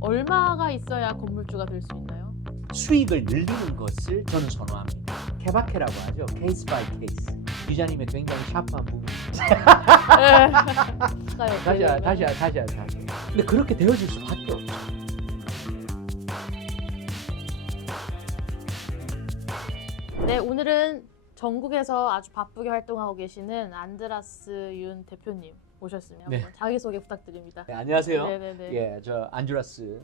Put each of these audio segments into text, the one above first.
얼마가 있어야 건물주가 될 수 있나요? 수익을 늘리는 것을 저는 선호합니다. 케바케라고 하죠. 케이스 바이 케이스. 기자님의 굉장히 샤프한 부분. 다시. 근데 그렇게 되어질 수밖에 없죠. 네, 오늘은 전국에서 아주 바쁘게 활동하고 계시는 안드라스 윤 대표님 모셨습니다. 네. 한번 자기소개 부탁드립니다. 네, 안녕하세요. 네네네. 예, 저 안드라스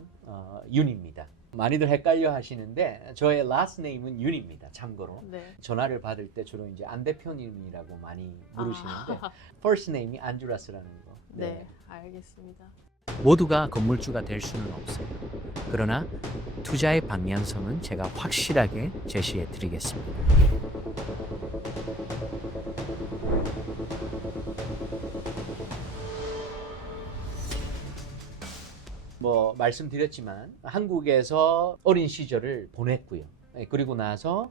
윤입니다. 많이 많이들 하시는데 저의 last name은 윤입니다. 참고로 네. 전화를 받을 때 주로 이제 안 대표님이라고 많이 부르시는데 아. first name이 안드라스라는 거. 네, 알겠습니다. 모두가 건물주가 될 수는 없어요. 그러나 투자의 방향성은 제가 확실하게 제시해 드리겠습니다. 뭐 말씀드렸지만 한국에서 어린 시절을 보냈고요. 그리고 나서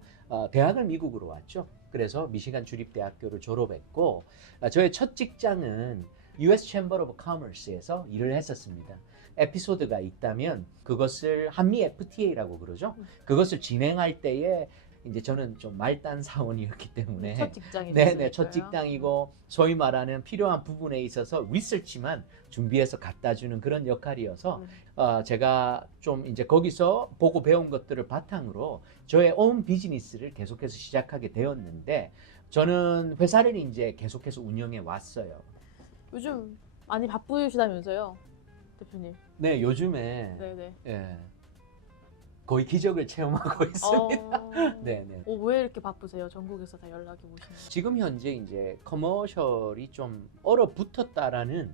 대학을 미국으로 왔죠. 그래서 미시간 주립대학교를 졸업했고 저의 첫 직장은 US Chamber of Commerce에서 일을 했었습니다. 에피소드가 있다면 그것을 한미 FTA라고 그러죠. 그것을 진행할 때에 이제 저는 좀 말단 사원이었기 때문에 첫 직장이 네네 첫 직장이고 소위 말하는 필요한 부분에 있어서 리서치만 준비해서 갖다 주는 그런 역할이어서 제가 좀 이제 거기서 보고 배운 것들을 바탕으로 저의 온 비즈니스를 계속해서 시작하게 되었는데 저는 회사를 이제 계속해서 운영해 왔어요. 요즘 많이 바쁘시다면서요, 대표님? 네 요즘에 네네. 예, 거의 기적을 체험하고 있습니다. 네네. 왜 이렇게 바쁘세요? 전국에서 다 연락이 오시는. 지금 현재 이제 커머셜이 좀 얼어붙었다라는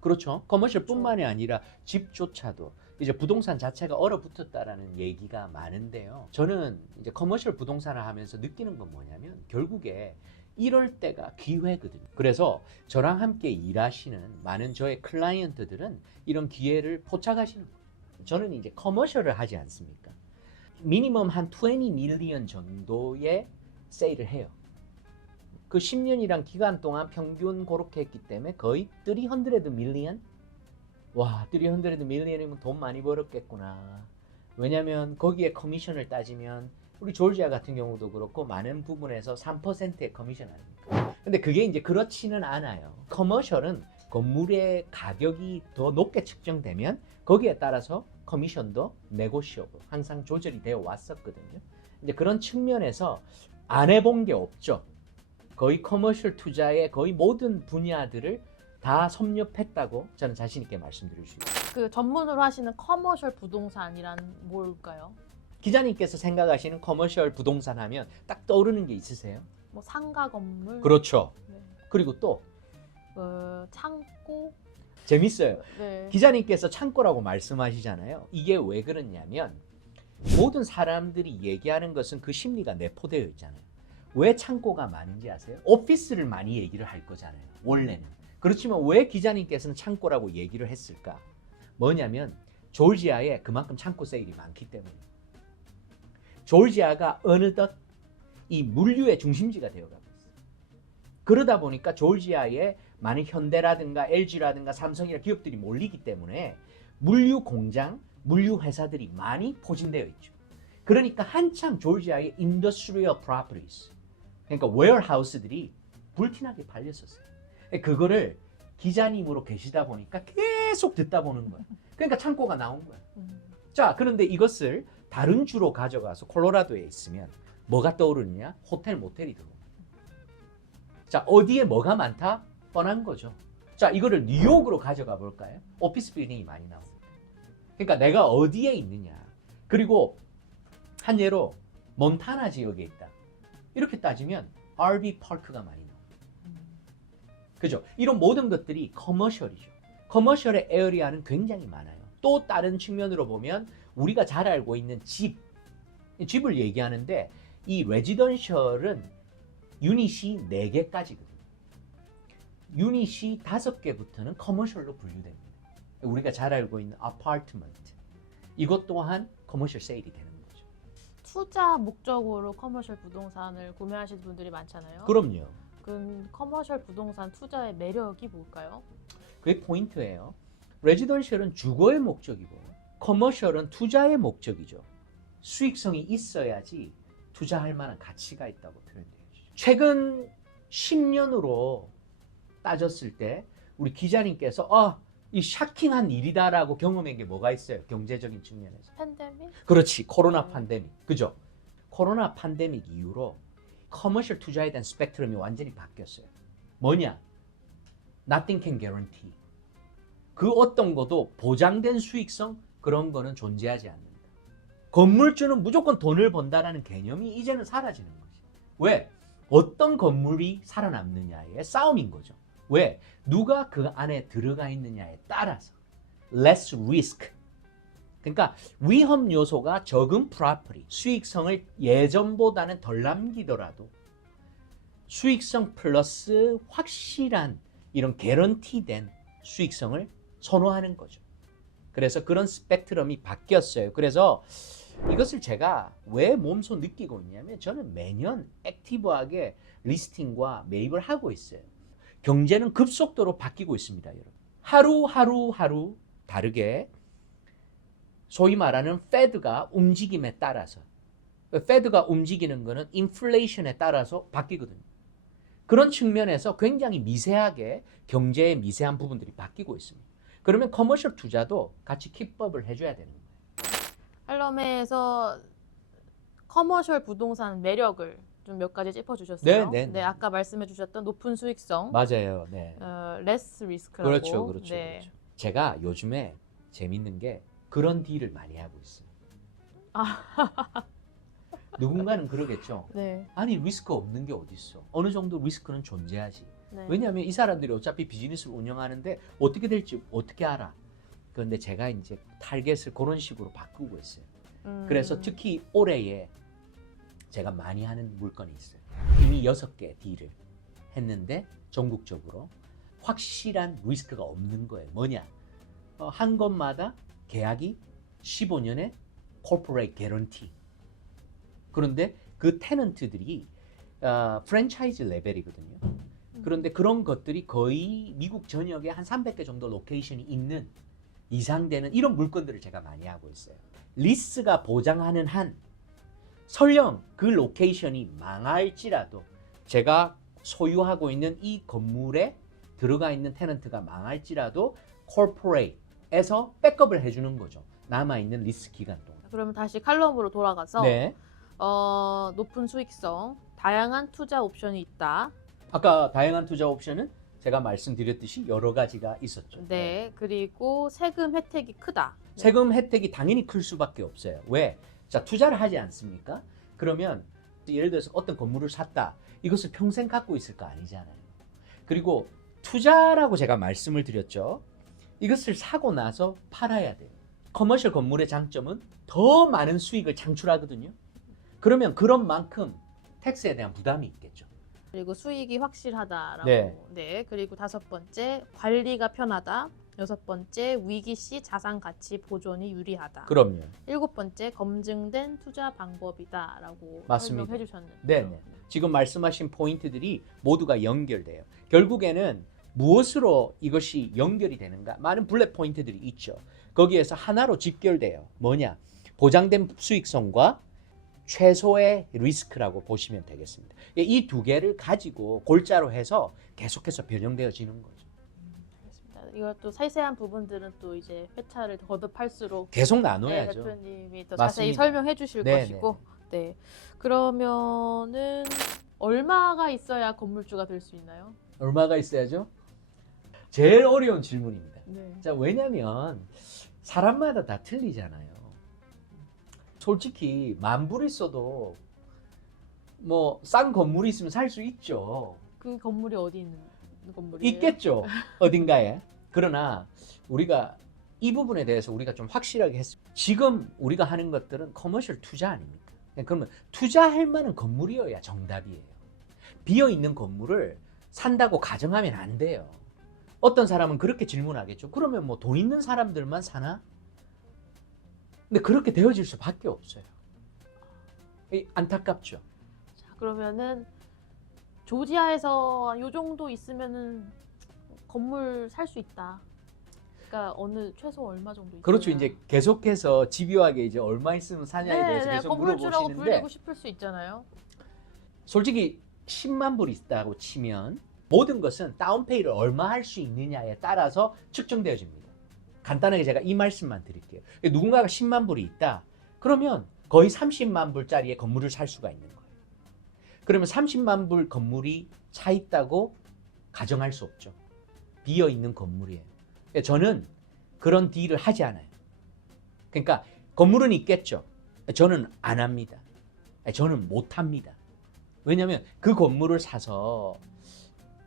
그렇죠. 커머셜뿐만이 아니라 집조차도 이제 부동산 자체가 얼어붙었다라는 얘기가 많은데요. 저는 이제 커머셜 부동산을 하면서 느끼는 건 뭐냐면 결국에 이럴 때가 기회거든요. 그래서 저랑 함께 일하시는 많은 저의 클라이언트들은 이런 기회를 포착하시는 거예요. 저는 이제 커머셜을 하지 않습니까? 미니멈 한 20 밀리언 정도의 세일을 해요. 그 10년이란 기간 동안 평균 그렇게 했기 때문에 거의 300 밀리언? 와, 300 밀리언이면 돈 많이 벌었겠구나. 왜냐면 거기에 커미션을 따지면 우리 조지아 같은 경우도 그렇고 많은 부분에서 3%의 커미션 아닙니까? 근데 그게 이제 그렇지는 않아요. 커머셜은 건물의 가격이 더 높게 측정되면 거기에 따라서 커미션도 네고시able 항상 조절이 되어 왔었거든요. 이제 그런 측면에서 안 해본 게 없죠. 거의 커머셜 투자의 거의 모든 분야들을 다 섭렵했다고 저는 자신 있게 말씀드릴 수 있습니다. 그 전문으로 하시는 커머셜 부동산이란 뭘까요? 기자님께서 생각하시는 커머셜 부동산 하면 딱 떠오르는 게 있으세요? 뭐 상가 건물? 그렇죠. 네. 그리고 또 창고? 재밌어요. 네. 기자님께서 창고라고 말씀하시잖아요. 이게 왜 그러냐면 모든 사람들이 얘기하는 것은 그 심리가 내포되어 있잖아요. 왜 창고가 많은지 아세요? 오피스를 많이 얘기를 할 거잖아요. 원래는. 그렇지만 왜 기자님께서는 창고라고 얘기를 했을까? 뭐냐면 조지아에 그만큼 창고 세일이 많기 때문에. 조지아가 어느덧 이 물류의 중심지가 되어가고 있어요. 그러다 보니까 조지아에 많은 현대라든가 LG라든가 삼성이나 기업들이 몰리기 때문에 물류 공장, 물류 회사들이 많이 포진되어 있죠. 그러니까 한참 조지아의 industrial properties, 그러니까 웨어하우스들이 불티나게 팔렸었어요. 그거를 기자님으로 계시다 보니까 계속 듣다 보는 거예요. 그러니까 창고가 나온 거예요. 자, 그런데 이것을 다른 주로 가져가서 콜로라도에 있으면 뭐가 떠오르느냐? 호텔, 모텔이 들어옵니다. 자, 어디에 뭐가 많다? 뻔한 거죠. 자, 이거를 뉴욕으로 가져가 볼까요? 오피스 빌딩이 많이 나옵니다. 그러니까 내가 어디에 있느냐. 그리고 한 예로 몬타나 지역에 있다. 이렇게 따지면 RV 파크가 많이 나옵니다. 그죠? 이런 모든 것들이 커머셜이죠. 커머셜의 에어리아는 굉장히 많아요. 또 다른 측면으로 보면 우리가 잘 알고 있는 집을 얘기하는데 이 레지던셜은 유닛이 4개까지거든요. 유닛이 5개부터는 커머셜로 분류됩니다. 우리가 잘 알고 있는 아파트먼트, 이것 또한 커머셜 세일이 되는 거죠. 투자 목적으로 커머셜 부동산을 구매하시는 분들이 많잖아요. 그럼요. 그 커머셜 부동산 투자의 매력이 뭘까요? 그게 포인트예요. 레지던셜은 주거의 목적이고 커머셜은 투자의 목적이죠. 수익성이 있어야지 투자할 만한 가치가 있다고 표현돼요. 최근 10년으로 따졌을 때 우리 기자님께서 이 샤킹한 일이다라고 경험한 게 뭐가 있어요? 경제적인 측면에서. 팬데믹? 그렇지. 코로나 팬데믹. 그죠? 코로나 팬데믹 이후로 커머셜 투자에 대한 스펙트럼이 완전히 바뀌었어요. 뭐냐? Nothing can guarantee. 그 어떤 것도 보장된 수익성 그런 거는 존재하지 않는다. 건물주는 무조건 돈을 번다라는 개념이 이제는 사라지는 거지. 왜? 어떤 건물이 살아남느냐의 싸움인 거죠. 왜? 누가 그 안에 들어가 있느냐에 따라서 less risk. 그러니까 위험 요소가 적은 property, 수익성을 예전보다는 덜 남기더라도 수익성 플러스 확실한 이런 개런티된 수익성을 선호하는 거죠. 그래서 그런 스펙트럼이 바뀌었어요. 그래서 이것을 제가 왜 몸소 느끼고 있냐면 저는 매년 액티브하게 리스팅과 매입을 하고 있어요. 경제는 급속도로 바뀌고 있습니다, 여러분. 하루 다르게 소위 말하는 페드가 움직임에 따라서 페드가 움직이는 거는 인플레이션에 따라서 바뀌거든요. 그런 측면에서 굉장히 미세하게 경제의 미세한 부분들이 바뀌고 있습니다. 그러면 커머셜 투자도 같이 킵업을 해줘야 되는 거예요. 할럼에서 커머셜 부동산 매력을 좀 몇 가지 짚어주셨어요. 네. 아까 말씀해주셨던 높은 수익성, 맞아요. 네. 레스 리스크라고. 그렇죠. 네. 제가 요즘에 재밌는 게 그런 딜을 많이 하고 있어요. 누군가는 그러겠죠. 네. 아니 리스크 없는 게 어디 있어? 어느 정도 리스크는 존재하지. 네. 왜냐하면 이 사람들이 어차피 비즈니스를 운영하는데 어떻게 될지 어떻게 알아? 그런데 제가 이제 타겟을 그런 식으로 바꾸고 있어요. 그래서 특히 올해에 제가 많이 하는 물건이 있어요. 이미 6개 딜을 했는데 전국적으로 확실한 리스크가 없는 거예요. 뭐냐? 한 곳마다 계약이 15년의 corporate guarantee. 그런데 그 테넌트들이 프랜차이즈 레벨이거든요. 그런데 그런 것들이 거의 미국 전역에 한 300개 정도 로케이션이 있는 이상 되는 이런 물건들을 제가 많이 하고 있어요. 리스가 보장하는 한 설령 그 로케이션이 망할지라도 제가 소유하고 있는 이 건물에 들어가 있는 테넌트가 망할지라도 corporate에서 백업을 해주는 거죠. 남아있는 리스 기간 동안. 그러면 다시 칼럼으로 돌아가서 네. 높은 수익성, 다양한 투자 옵션이 있다. 아까 다양한 투자 옵션은 제가 말씀드렸듯이 여러 가지가 있었죠. 네. 그리고 세금 혜택이 크다. 세금 혜택이 당연히 클 수밖에 없어요. 왜? 자, 투자를 하지 않습니까? 그러면 예를 들어서 어떤 건물을 샀다. 이것을 평생 갖고 있을 거 아니잖아요. 그리고 투자라고 제가 말씀을 드렸죠. 이것을 사고 나서 팔아야 돼요. 커머셜 건물의 장점은 더 많은 수익을 창출하거든요. 그러면 그런 만큼 텍스에 대한 부담이 있겠죠. 그리고 수익이 확실하다라고. 네. 그리고 5번째, 관리가 편하다. 6번째, 위기 시 자산 가치 보존이 유리하다. 그럼요. 7번째, 검증된 투자 방법이다라고 맞습니다. 설명해 주셨는데. 네. 지금 말씀하신 포인트들이 모두가 연결돼요. 결국에는 무엇으로 이것이 연결이 되는가? 많은 블랙 포인트들이 있죠. 거기에서 하나로 직결돼요. 뭐냐? 보장된 수익성과 최소의 리스크라고 보시면 되겠습니다. 이 두 개를 가지고 골자로 해서 계속해서 변형되어지는 거죠. 알겠습니다. 이것도 세세한 부분들은 또 이제 회차를 거듭할수록 계속 나눠야죠. 대표님이 또 맞습니다. 자세히 설명해 주실 네, 것이고. 네. 그러면은 얼마가 있어야 건물주가 될 수 있나요? 얼마가 있어야죠? 제일 어려운 질문입니다. 네. 자, 왜냐면 사람마다 다 틀리잖아요. 솔직히 만불 있어도 뭐 싼 건물이 있으면 살 수 있죠. 그 건물이 어디 있는 건물이에요? 있겠죠. 어딘가에. 그러나 우리가 이 부분에 대해서 우리가 좀 확실하게 했습니다. 지금 우리가 하는 것들은 커머셜 투자 아닙니까? 그러면 투자할 만한 건물이어야 정답이에요. 비어있는 건물을 산다고 가정하면 안 돼요. 어떤 사람은 그렇게 질문하겠죠. 그러면 뭐 돈 있는 사람들만 사나? 근데 그렇게 되어질 수밖에 없어요. 안타깝죠. 자, 그러면은 조지아에서 요 정도 있으면은 건물 살 수 있다. 그러니까 어느 최소 얼마 정도 있어요? 그렇죠. 이제 계속해서 집요하게 이제 얼마 있으면 사냐에 대해서 계속 건물주라고 물어보시는데 불리고 싶을 수 있잖아요. 솔직히 10만 불 있다고 치면 모든 것은 다운페이를 얼마 할 수 있느냐에 따라서 측정되어집니다. 간단하게 제가 이 말씀만 드릴게요. 누군가가 10만 불이 있다. 그러면 거의 30만 불짜리의 건물을 살 수가 있는 거예요. 그러면 30만 불 건물이 차 있다고 가정할 수 없죠. 비어 있는 건물이에요. 저는 그런 딜을 하지 않아요. 그러니까 건물은 있겠죠. 저는 안 합니다. 저는 못 합니다. 왜냐하면 그 건물을 사서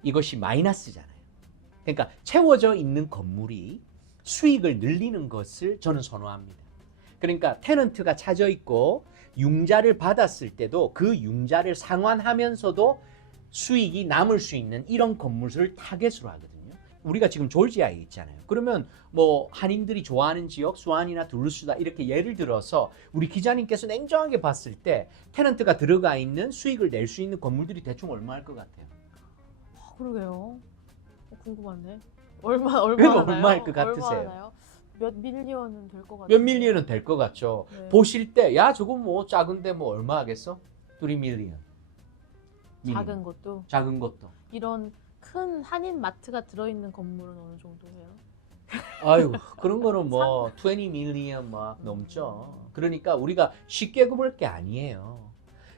이것이 마이너스잖아요. 그러니까 채워져 있는 건물이 수익을 늘리는 것을 저는 선호합니다. 그러니까 테넌트가 차져 있고 융자를 받았을 때도 그 융자를 상환하면서도 수익이 남을 수 있는 이런 건물을 타겟으로 하거든요. 우리가 지금 졸지아에 있잖아요. 그러면 뭐 한인들이 좋아하는 지역 수완이나 둘루스다 이렇게 예를 들어서 우리 기자님께서 냉정하게 봤을 때 테넌트가 들어가 있는 수익을 낼 수 있는 건물들이 대충 얼마일 것 같아요? 그러게요. 궁금하네. 얼마 그래도 하나요? 얼마일 것 같으세요? 얼마 하나요? 몇 밀리언은 될 것 같아요. 몇 밀리언은 될 것 같죠. 네. 보실 때 야 저거 뭐 작은데 뭐 얼마 하겠어? 3 밀리언. 작은 것도 작은 것도. 이런 큰 한인 마트가 들어있는 건물은 어느 정도예요? 아유 그런 거는 뭐 20 밀리언 막 넘죠. 그러니까 우리가 쉽게 구볼 게 아니에요.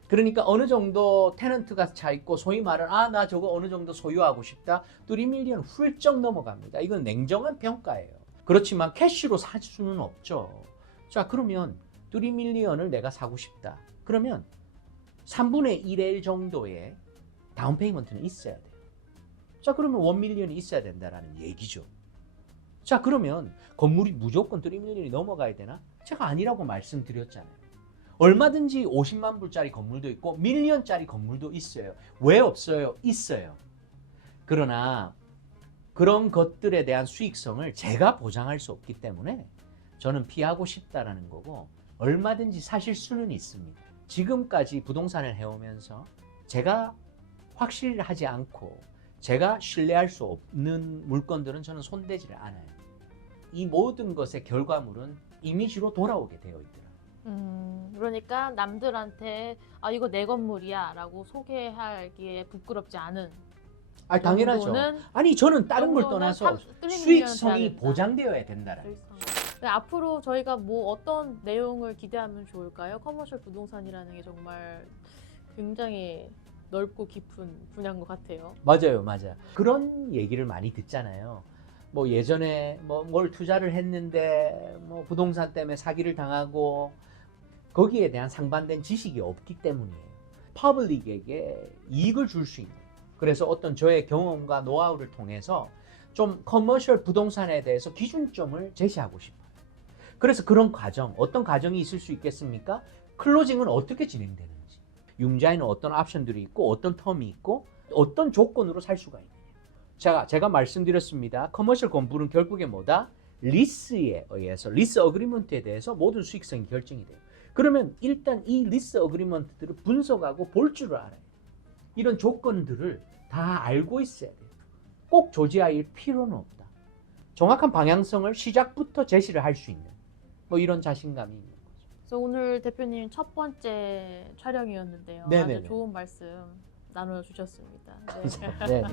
그러니까 어느 정도 테넌트가 차 있고 소위 말하는 나 저거 어느 정도 소유하고 싶다. 3 밀리언 훌쩍 넘어갑니다. 이건 냉정한 평가예요. 그렇지만 캐시로 살 수는 없죠. 자 그러면 3 밀리언을 내가 사고 싶다. 그러면 3분의 1의 정도의 다운 페이먼트는 있어야 돼요. 자 그러면 1 밀리언이 있어야 된다라는 얘기죠. 자 그러면 건물이 무조건 3 밀리언이 넘어가야 되나? 제가 아니라고 말씀드렸잖아요. 얼마든지 50만 불짜리 건물도 있고 밀리언짜리 건물도 있어요. 왜 없어요? 있어요. 그러나 그런 것들에 대한 수익성을 제가 보장할 수 없기 때문에 저는 피하고 싶다라는 거고 얼마든지 사실 수는 있습니다. 지금까지 부동산을 해오면서 제가 확실하지 않고 제가 신뢰할 수 없는 물건들은 저는 손대지를 않아요. 이 모든 것의 결과물은 이미지로 돌아오게 되어 있더라고요. 그러니까 남들한테 이거 내 건물이야 라고 소개하기에 부끄럽지 않은 당연하죠. 정도는 아니 저는 다른 걸 정도는 떠나서 3 밀리언 수익성이 돼야 된다. 보장되어야 된다라. 네, 앞으로 저희가 뭐 어떤 내용을 기대하면 좋을까요? 커머셜 부동산이라는 게 정말 굉장히 넓고 깊은 분야인 것 같아요. 맞아요. 그런 얘기를 많이 듣잖아요. 뭐 예전에 뭐 뭘 투자를 했는데 뭐 부동산 때문에 사기를 당하고 거기에 대한 상반된 지식이 없기 때문이에요. 퍼블릭에게 이익을 줄 수 있는. 그래서 어떤 저의 경험과 노하우를 통해서 좀 커머셜 부동산에 대해서 기준점을 제시하고 싶어요. 그래서 그런 과정, 어떤 과정이 있을 수 있겠습니까? 클로징은 어떻게 진행되는지, 융자에는 어떤 옵션들이 있고 어떤 텀이 있고 어떤 조건으로 살 수가 있느냐. 제가 말씀드렸습니다. 커머셜 건물은 결국에 뭐다? 리스에 의해서, 리스 어그리먼트에 대해서 모든 수익성이 결정이 돼요. 그러면 일단 이 리스 어그리먼트들을 분석하고 볼 줄을 알아요. 이런 조건들을 다 알고 있어야 돼요. 꼭 조지아일 필요는 없다. 정확한 방향성을 시작부터 제시를 할 수 있는 뭐 이런 자신감이 있는 거죠. 그래서 오늘 대표님 첫 번째 촬영이었는데요. 네네네. 아주 좋은 말씀 나눠주셨습니다. 네. 네.